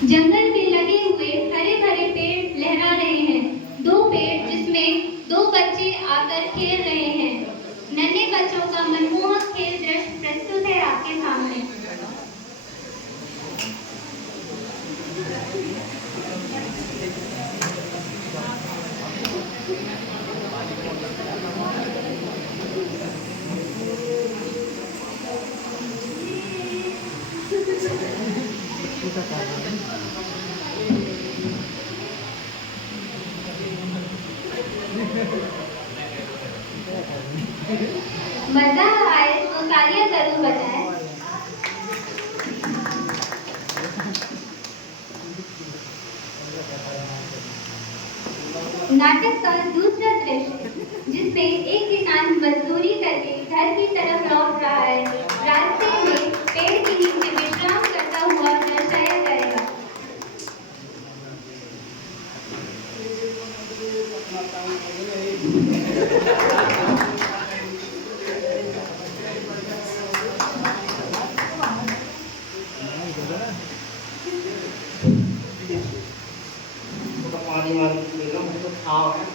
जंगल में लगे हुए हरे भरे पेड़ लहरा रहे हैं। दो पेड़ जिसमें दो बच्चे आकर खेल रहे हैं। नन्हे बच्चों का मनमोहक खेल दृश्य प्रस्तुत है आपके सामने। मजा आए तो तालियां जरूर बजाएं। नाटक का दूसरा दृश्य जिसमें एक किसान मजदूरी करके घर की तरफ लौट रहा है, रास्ते में पेड़ के नीचे विश्राम करता हुआ दर्शाया जाएगा। पानी वाली पीएगा मुझे खाओ है।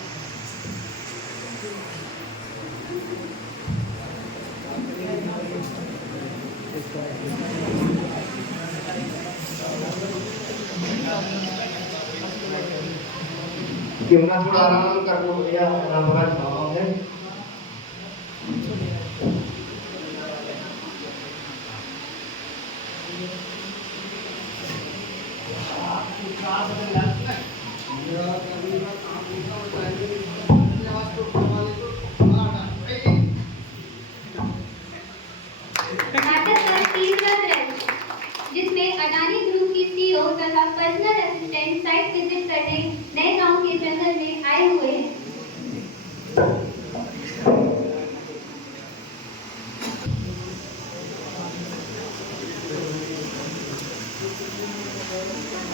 Gimana suara kartu ya namanya soalnya. नाटक का तीसरा दृश्य जिसमें अडानी ग्रुप की सीईओ तथा पर्सनल असिस्टेंट साइट विजिट करने नए गांव के जंगल में आए हुए हैं।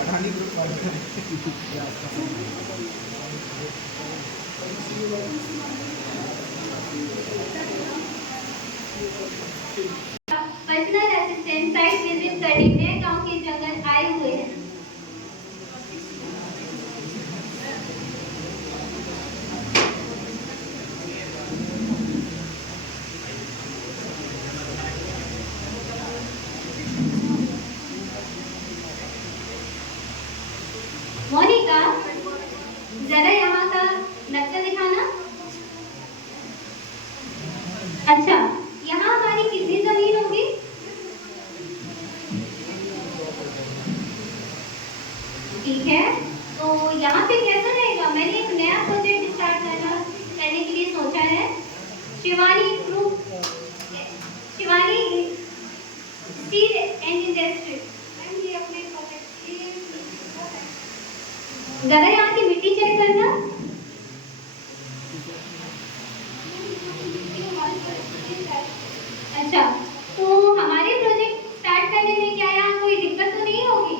Adani group personal assistant site visit करने नए गांव के जंगल आए हुए हैं। मोनिका, जरा यहाँ का नक्शा दिखाना। अच्छा, यहाँ हमारी कितनी जमीन होगी? ठीक है, तो यहाँ पे कैसा रहेगा? मैंने एक नया प्रोजेक्ट स्टार्ट करने के लिए सोचा है। Shivani group, Shivani steel and industry. ये अपने प्रोजेक्ट जरा यहाँ की मिट्टी चेक करना। अच्छा, तो हमारे प्रोजेक्ट स्टार्ट करने में क्या यहाँ कोई दिक्कत तो नहीं होगी?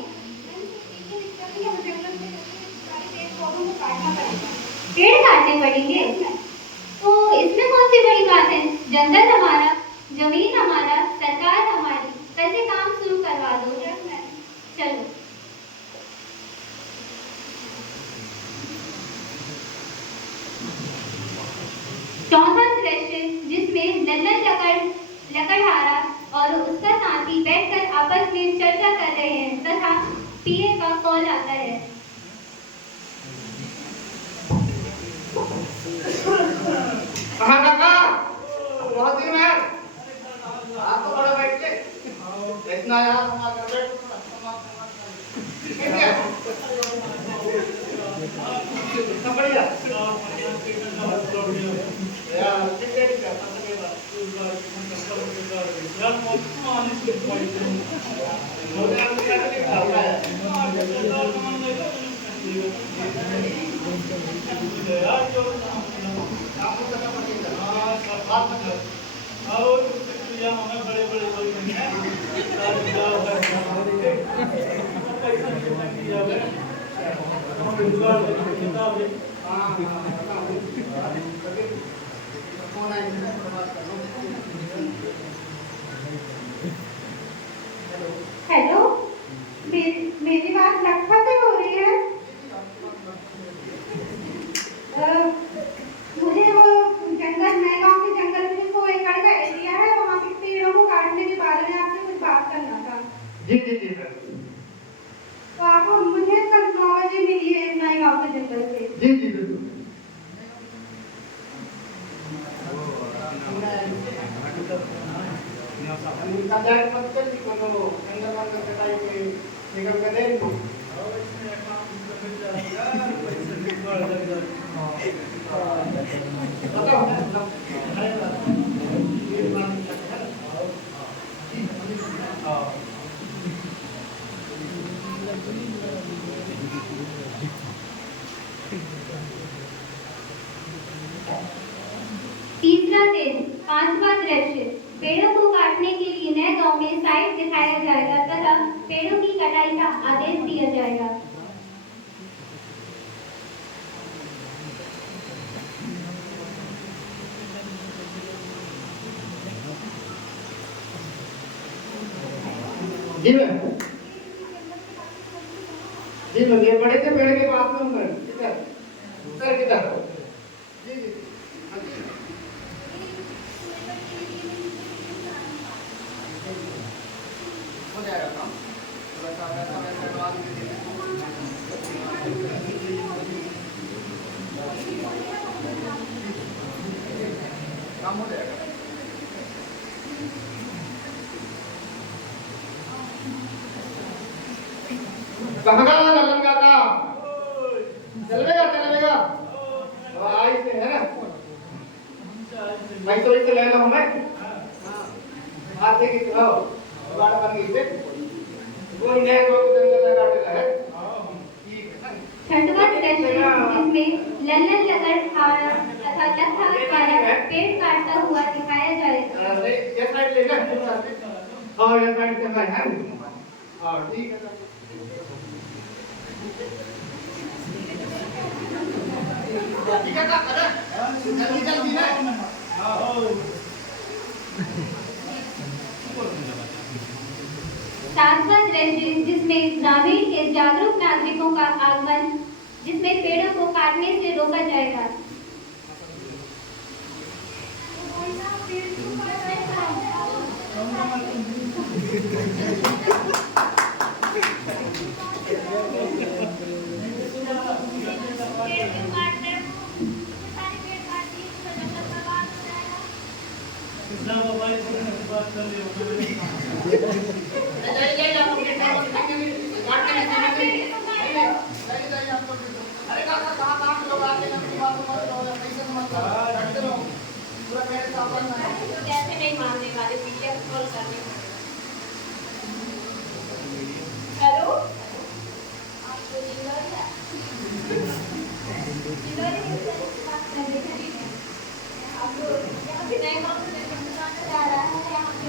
पेड़ काटने पड़ेंगे, तो इसमें कौन सी बड़ी बात है? जंगल हमारा, जमीन हमारा, सरकार हमारी, कल से काम शुरू करवा दो। चलो। चौथा दृश्य जिसमें लल्लन लकड़हारा और उसका साथी बैठकर आपस में चर्चा कर रहे हैं तथा पीए का कॉल आता है। कहाँ काका? बहुत दिन में आप तो बड़ा बैठ के इतना यार हमारा बैठ कितना बढ़िया यार हेलो, मेरे मेरी बात लखपत से हो रही है। मुझे वो जंगल, नए गांव के जंगल में 100 एकड़ का एरिया है, वहाँ के पेड़ों को काटने के बारे में आपसे कुछ बात करना था। जी जी जी सर। तो आप मुझे कल 9 बजे मिलिए नए गांव के जंगल से। जी जी बिल्कुल। मत कर दी कोनो जंगल वाले कटाई के निकल के दे दो। तीसरा दिन 5वां दृश्य, पेड़ों को काटने के लिए नए गांव में साइट दिखाया जाएगा तथा पेड़ों की कटाई का आदेश दिया जाएगा। जी मैम। जी मैम, ये बड़े से पेड़ के पास में हूँ मैं। किधर? सर किधर? जी जी। हो जाएगा काम। थोड़ा सा वैसा एडवांस दे देंगे। काम हो जाएगा। कहाँ का ललन काका? चलेगा। आई से है ना? भाई तो इसे ले लो हमें। हाथ से किस लो? बाड़ बन गई से। वो नए लोग जंगल काटे है। छठवां दृश्य, जिसमें लल्लन लकड़हारा तथा लखा पेड़ काटता हुआ दिखाया जाएगा। ये साइड लेना। और ये साइड चलना है। और ठीक है। ठीक है का जल्दी जल्दी है। सातवां दृश्य, जिसमें ग्रामीण के जागरूक नागरिकों का आगमन, जिसमें पेड़ों को काटने से रोका जाएगा। अरे काका कहाँ लोग आके अपनी बातों मत लो, पैसे मत लो, करते रहो। पूरा मेरे साथ बनना है। कैसे नहीं मानने वाले, पीछे कॉल करने। हेलो, आपको जिंदगी है? जिंदगी से बात कर रहे हैं। आप लोग यहाँ पे नए गाँव में जा रहा है, यहाँ पे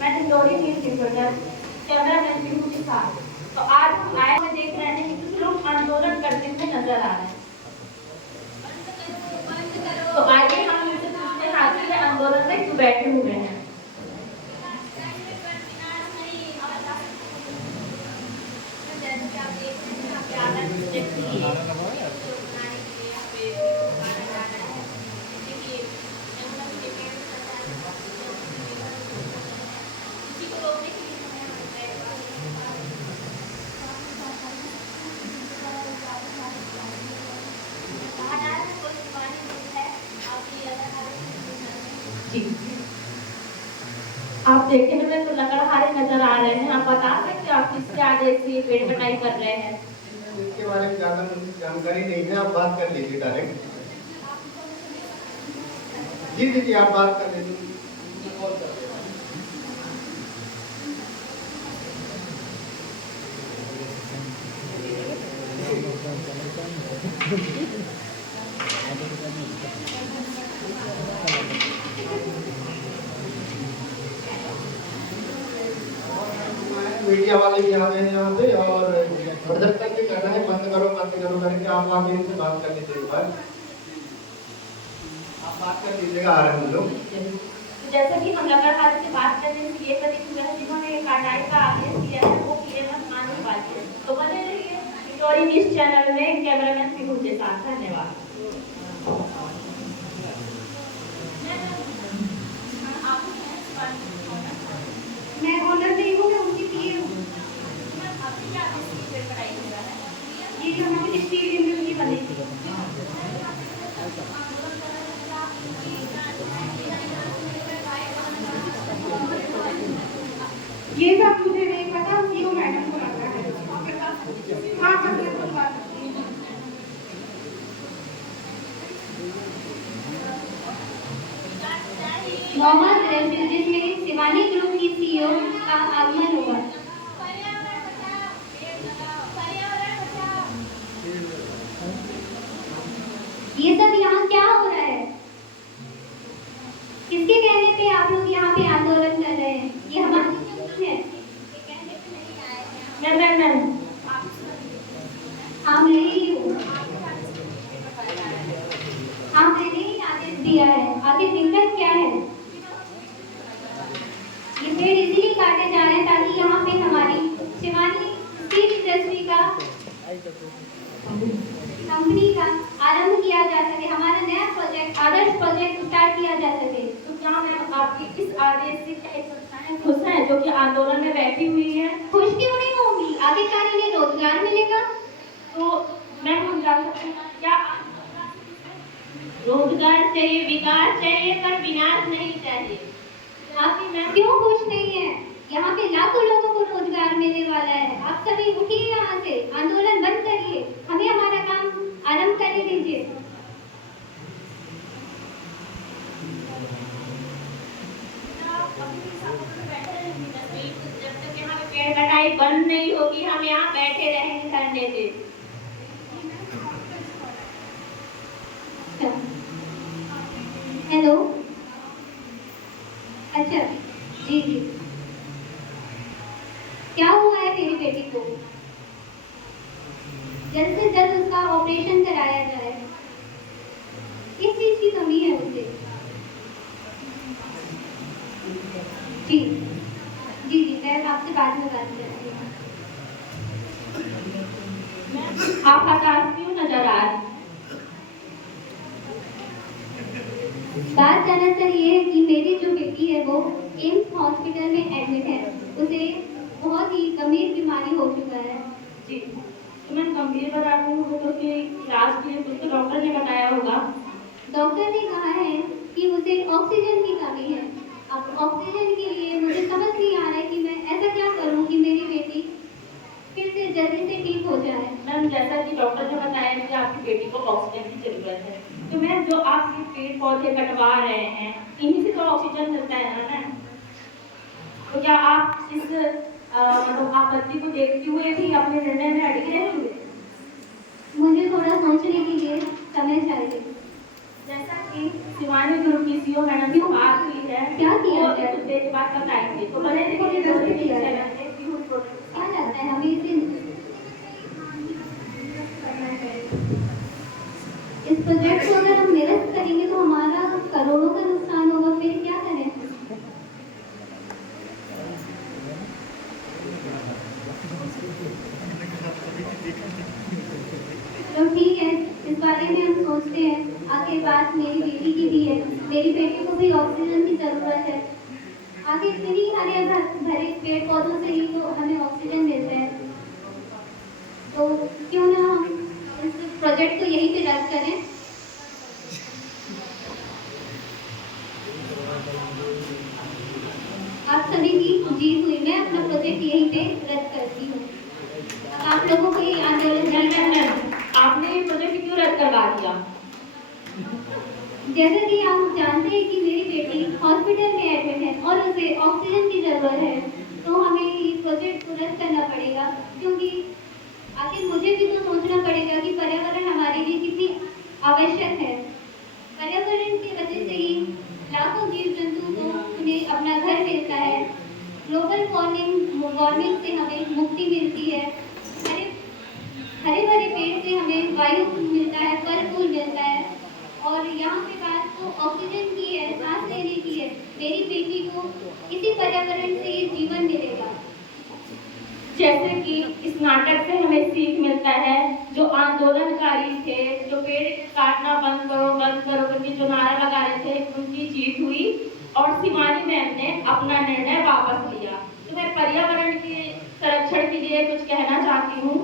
मैं Dindori news reporter cameraman Pihu के साथ। तो आज हम आए हुए देख रहे हैं कि कुछ लोग आंदोलन करते हुए नजर आ रहे हैं। तो आइए हम उनसे पूछते हैं आखिर ये आंदोलन में क्यों बैठे हुए हैं। जी, आप देखने में तो लकड़हारे नजर आ रहे हैं। आप बता सकते हैं आप किसके आदेश से पेड़ कटाई कर रहे हैं? इसके बारे में ज्यादा मुझे जानकारी नहीं है, आप बात कर लीजिए डायरेक्ट। जी जी जी, आप बात कर लीजिए। कॉल कर मीडिया वाले भी आ गए हैं यहाँ पे और प्रोजेक्टर भी कर रहे हैं, बंद करो करके आप आके इनसे बात कर लीजिए एक बार। आप बात कर लीजिएगा आ रहे हैं लोग। जैसे कि हम लगातार से बात कर रहे हैं, ये प्रतिक्रिया जिन्होंने कार्रवाई का आदेश दिया है वो किए मान नहीं पाते, तो बने रहिए स्टोरी न्यूज़ चैनल में कैमरामैन फिगू के साथ। धन्यवाद। मैं ऑनर नहीं हूँ, मैं उनकी पीए हूँ। ये जो हमारी डिस्ट्रिक्ट यूनियन की बनी थी। ये सब मुझे नहीं पता, सीओ मैडम को लग रहा है। हाँ हाँ बिल्कुल बात। मोहम्मद रेफ्यूजीज में शिवानी ग्रुप की सीईओ का आगमन हुआ। ये सब यहाँ क्या हो रहा है? किसके कहने पे आप लोग यहाँ पे आंदोलन कर रहे हैं? ये हमारी है। मैम हाँ मैं ही हूँ। हाँ मैंने ही आदेश दिया है। आखिर दिक्कत क्या है? ये पेड़ इसीलिए काटे जा रहे हैं ताकि यहाँ पे हमारी शिवानी स्टील इंडस्ट्री का कंपनी का आरंभ किया जा सके, हमारा नया प्रोजेक्ट आदर्श प्रोजेक्ट स्टार्ट किया जा सके। तो क्या मैम आपकी इस आदेश से क्या एक संस्थाएं खुश हैं जो कि आंदोलन में बैठी हुई है? खुश क्यों नहीं होंगी? आखिरकार इन्हें रोजगार मिलेगा। तो मैम हम जान सकते हैं क्या रोजगार चाहिए, विकास चाहिए, पर विनाश नहीं चाहिए। आप क्यों खुश नहीं है? यहाँ पे लाखों लोगों को रोजगार मिलने वाला है। आप सभी उठिए यहाँ से, आंदोलन बंद करिए, हमें हमारा काम आरंभ करने दीजिए। जब तक यहाँ पे पेड़ कटाई बंद नहीं होगी हम यहाँ बैठे रहेंगे धरने पे। हेलो, अच्छा जी जी, क्या हुआ है तेरी बेटी को? जल्द से जल्द उसका ऑपरेशन कराया जाए। किस चीज की कमी है उसे? जी जी जी, मैं आपसे बाद में बात करती हूँ। आप हताश क्यों नजर आ रहे हैं? बात दरअसल ये है कि मेरी जो बेटी है वो एम्स हॉस्पिटल में एडमिट है। उसे बहुत ही गंभीर बीमारी हो चुका है। जी, तो मैं गंभीर बता रही हूँ तो उसके इलाज के लिए कुछ तो डॉक्टर ने बताया होगा। डॉक्टर ने कहा है कि उसे ऑक्सीजन की कमी है। अब ऑक्सीजन के लिए मुझे समझ नहीं आ रहा है कि मैं ऐसा क्या करूं कि मेरी बेटी फिर से जल्दी से ठीक हो जाए। मैम जैसा कि डॉक्टर ने बताया कि आपकी बेटी को ऑक्सीजन की जरूरत है, तो मैम जो आप ये पेड़ पौधे कटवा रहे हैं इन्हीं से तो ऑक्सीजन मिलता है ना मैम। तो क्या आप इस मतलब आपत्ति को देखते हुए भी अपने निर्णय में अड़े रहेंगे? मुझे थोड़ा सोचने के लिए समय चाहिए। जैसा कि शिवानी ग्रुप की सीईओ मैडम से बात हुई है, क्या किया वो जाए? कुछ देर के बाद बताएंगे। तो बने देखिए क्या दोस्तों किया चैनल जाए? पे व्यूज प्रोडक्ट क्या लगता है हमें इस प्रोजेक्ट को अगर हम निरस्त करेंगे तो हमारा करोड़ों का नुकसान होगा। फिर क्या करें? तो ठीक है, इस बारे में हम सोचते हैं। आखिर बात मेरी बेटी की भी है, मेरी बेटी को भी ऑक्सीजन की जरूरत है। आखिर इन्हीं हरे भरे पेड़ पौधों से ही तो हमें ऑक्सीजन मिलता है। तो क्यों ना हम इस प्रोजेक्ट को यहीं पे रद्द करें। आप सभी की जीत हुई, मैं अपना प्रोजेक्ट यहीं पे रद्द करती हूँ। आप लोगों को ये आंदोलन आपने ये प्रोजेक्ट क्यों रद्द करवा दिया? जैसा कि आप जानते हैं कि मेरी बेटी हॉस्पिटल में एडमिट है और उसे ऑक्सीजन की जरूरत है, तो हमें ये प्रोजेक्ट को रद्द करना पड़ेगा। क्योंकि आखिर मुझे भी तो सोचना पड़ेगा कि पर्यावरण हमारे लिए कितनी आवश्यक है। पर्यावरण की वजह से ही लाखों जीव जंतु को उन्हें अपना घर मिलता है। ग्लोबल वार्मिंग गवर्नमेंट से हमें मुक्ति मिलती है। हरे हरे भरे पेड़ से हमें वायु मिलता है, फल फूल मिलता है। और यहाँ पे बात तो ऑक्सीजन की है, सांस लेने की है। मेरी बेटी को इसी पर्यावरण से ये जीवन मिलेगा। जैसे कि इस नाटक से हमें सीख मिलता है, जो आंदोलनकारी थे, जो पेड़ काटना बंद करो करके जो नारा लगा रहे थे, उनकी जीत हुई और शिवानी मैम ने अपना निर्णय वापस लिया। तो मैं पर्यावरण के संरक्षण के लिए कुछ कहना चाहती हूँ।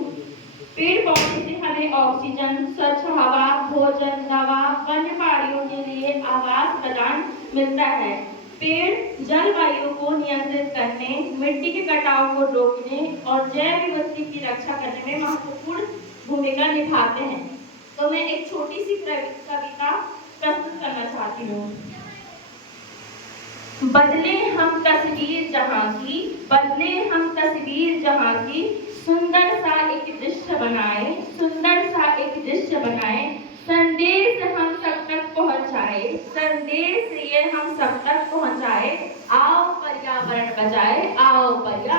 पेड़ पौधे से हमें ऑक्सीजन, स्वच्छ हवा, भोजन, दवा, वन्य प्राणियों के लिए आवास प्रदान मिलता है। पेड़ जलवायु को नियंत्रित करने, मिट्टी के कटाव को रोकने और जैव विविधता की रक्षा करने में महत्वपूर्ण भूमिका निभाते हैं। तो मैं एक छोटी सी कविता प्रस्तुत करना चाहती हूँ। बदले हम तस्वीर जहाँ की, बदले हम तस्वीर जहाँ की, सुंदर सा एक दृश्य बनाए, सुंदर सा एक दृश्य बनाए, संदेश हम सब तक पहुँचाए, संदेश ये हम सब तक पहुँचाए। आओ पर्यावरण बचाए, आओ पर्यावरण